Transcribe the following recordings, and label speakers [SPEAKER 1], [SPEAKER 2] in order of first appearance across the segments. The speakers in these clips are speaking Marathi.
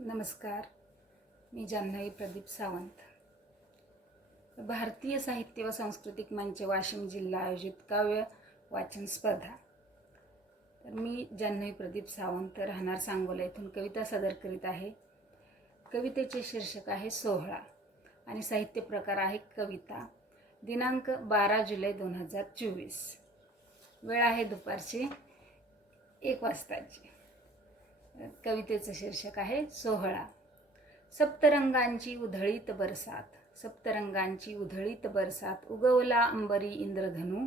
[SPEAKER 1] नमस्कार मी जान्हवी प्रदीप सावंत. भारतीय साहित्य व सांस्कृतिक मंच वाशिम जिल्हा आयोजित काव्य वाचन स्पर्धा. तर मी जान्हवी प्रदीप सावंत राहणार सांगोला येथून कविता सादर करीत आहे. कवितेचे शीर्षक आहे सोहळा आणि साहित्य प्रकार आहे कविता. दिनांक बारा जुलै दोन हजार चोवीस. वेळ आहे दुपारची एक वाजताची. कवितेचं शीर्षक आहे सोहळा. सप्तरंगांची उधळीत बरसात. सप्तरंगांची उधळीत बरसात उगवला अंबरी इंद्रधनू.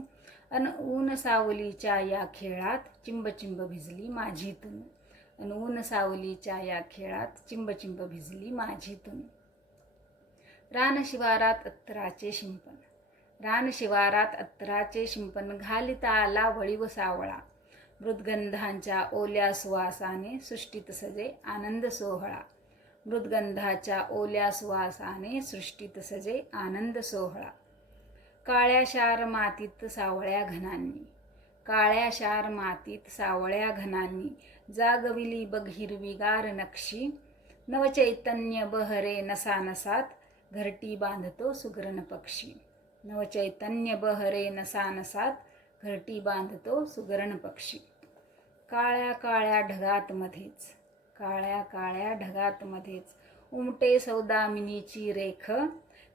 [SPEAKER 1] अन ऊन सावलीच्या या खेळात चिंबचिंब भिजली माझी तून अन ऊन सावलीच्या या खेळात चिंबचिंब भिजली माझी तून रानशिवारात अत्तराचे शिंपण. रान शिवारात अत्तराचे शिंपण घालिता आला वळीव सावळा. मृदगंधांच्या ओल्या सुवासाने सृष्टीत सजे आनंद सोहळा. मृदगंधाच्या ओल्या सुवासाने सृष्टीत सजे आनंद सोहळा. काळ्या शार मातीत सावळ्या घनांनी. काळ्या शार मातीत सावळ्या घनांनी. जागविली बघ हिरवीगार नक्षी. नवचैतन्य बहरे नसानसात घरटी बांधतो सुगरण पक्षी. नवचैतन्य बहरे नसानसात घरटी बांधतो सुगरण पक्षी. काळ्या काळ्या ढगात मध्येच काळ्या काळ्या ढगात मध्येच उमटे सौदामिनीची रेख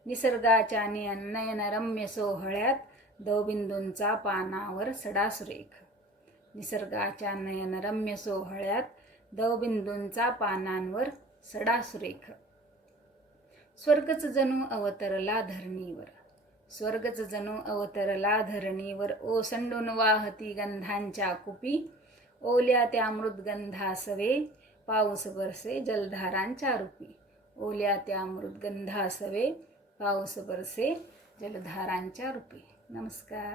[SPEAKER 1] निसर्गाच्या नयनरम्य सोहळ्यात दवबिंदूंचा पानावर सडा सुरेख निसर्गाच्या नयनरम्य सोहळ्यात दवबिंदूंचा पानांवर सडा सुरेख स्वर्गच जणू अवतरला धरणीवर. स्वर्गच जणू अवतरला धरणीवर. ओसंडून वाहती गंधांच्या कुपी. ओल्या त्या मृदगंधासवे पाऊस बरसे जलधारांच्या रूपी. ओल्या त्या मृदगंधासवे पाऊस बरसे जलधारांच्या रूपी. नमस्कार.